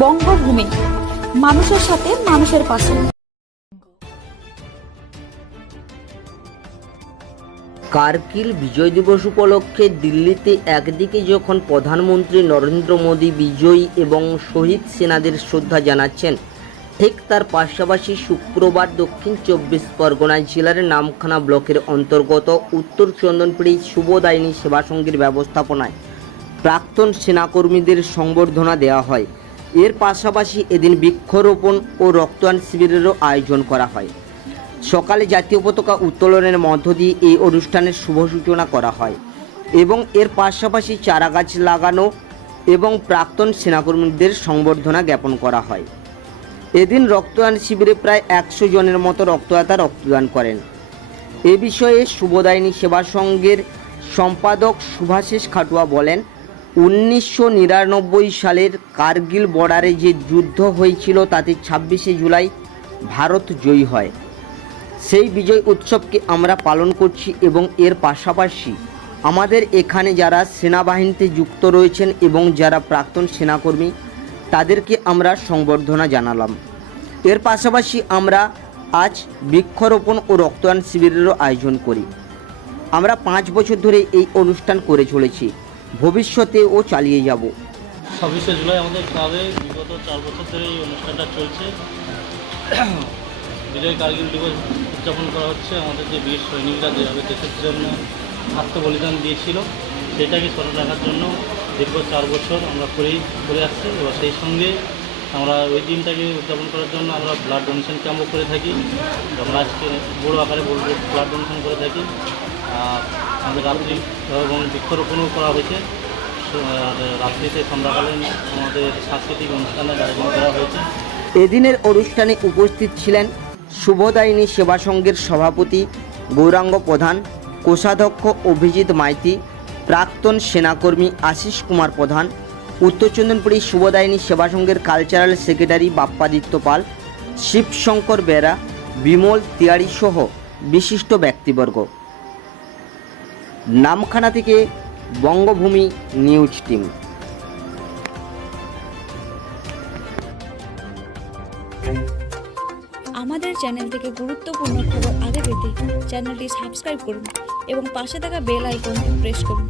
বঙ্গভূমি। মানুষের সাথে মানুষের পাশে। কারগিল বিজয় দিবস উপলক্ষে দিল্লিতে একদিকে যখন প্রধানমন্ত্রী নরেন্দ্র মোদী বিজয়ী এবং শহীদ সেনাদের শ্রদ্ধা জানাচ্ছেন, ঠিক তার পাশাপাশি শুক্রবার দক্ষিণ চব্বিশ পরগনা জেলার নামখানা ব্লকের অন্তর্গত উত্তর চন্দনপুরি শুভদায়িনী সেবা সংঘের ব্যবস্থাপনায় প্রাক্তন সেনাকর্মীদের সংবর্ধনা দেওয়া হয়। এর পাশাপাশি এদিন বৃক্ষরোপণ ও রক্তদান শিবিরেরও আয়োজন করা হয়। সকালে জাতীয় পতাকা উত্তোলনের মধ্য দিয়ে এই অনুষ্ঠানের শুভ সূচনা করা হয় এবং এর পাশাপাশি চারাগাছ লাগানো এবং প্রাক্তন সেনাকর্মীদের সংবর্ধনা জ্ঞাপন করা হয়। এদিন রক্তদান শিবিরে প্রায় একশো জনের মতো রক্তদাতা রক্তদান করেন। এ বিষয়ে শুভদায়িনী সেবা সংঘের সম্পাদক শুভাশিস খাটুয়া বলেন উনিশশো নিরানব্বই সালের কার্গিল বর্ডারে যে যুদ্ধ হয়েছিল, তাতে ছাব্বিশে জুলাই ভারত জয়ী হয়। সেই বিজয় উৎসবকে আমরা পালন করছি এবং এর পাশাপাশি আমাদের এখানে যারা সেনাবাহিনীতে যুক্ত রয়েছেন এবং যারা প্রাক্তন সেনাকর্মী, তাদেরকে আমরা সংবর্ধনা জানালাম। এর পাশাপাশি আমরা আজ বৃক্ষরোপণ ও রক্তদান শিবিরেরও আয়োজন করি। আমরা পাঁচ বছর ধরে এই অনুষ্ঠান করে চলেছি। ভবিষ্যতেও চালিয়ে যাব। ছাব্বিশে জুলাই আমাদের ক্লাবে বিগত চার বছর ধরে এই অনুষ্ঠানটা চলছে। বিজয় কার্গিল দিবস উদযাপন করা হচ্ছে। আমাদের যে বীর সৈনিকরা যেভাবে দেশের জন্য আত্মবলিদান দিয়েছিল, সেটাকে স্মরণ রাখার জন্য দীর্ঘ চার বছর আমরা করেই, করে আসছি। এবং সেই সঙ্গে আমরা ওই দিনটাকে উদযাপন করার জন্য আমরা ব্লাড ডোনেশন ক্যাম্পও করে থাকি। আমরা আজকে বড় আকারে বলব ব্লাড ডোনেশন করে থাকি। আমাদের রাত্রি এবং বৃক্ষরোপণও করা হয়েছে। রাত্রিতে সন্ধ্যাকালীন আমাদের সাংস্কৃতিক অনুষ্ঠানের আয়োজন করা হয়েছে। এদিনের অনুষ্ঠানে উপস্থিত ছিলেন শুভদায়িনী সেবা সংঘের সভাপতি, গৌরাঙ্গ প্রধান, কোষাধ্যক্ষ অভিজিৎ মাইতি, প্রাক্তন সেনাকর্মী আশিস কুমার প্রধান, উত্তর চন্দনপুরী শুভদায়িনী সেবা সংঘের কালচারাল সেক্রেটারি বাপ্পাদিত্য পাল, শিবশঙ্কর বেরা, বিমল তিয়ারি সহ বিশিষ্ট ব্যক্তিবর্গ। নামখানা থেকে বঙ্গভূমি নিউজ টিম। আমাদের চ্যানেল থেকে গুরুত্বপূর্ণ খবর আগে পেতে চ্যানেলটি সাবস্ক্রাইব করুন এবং পাশে থাকা বেল আইকনটি প্রেস করুন।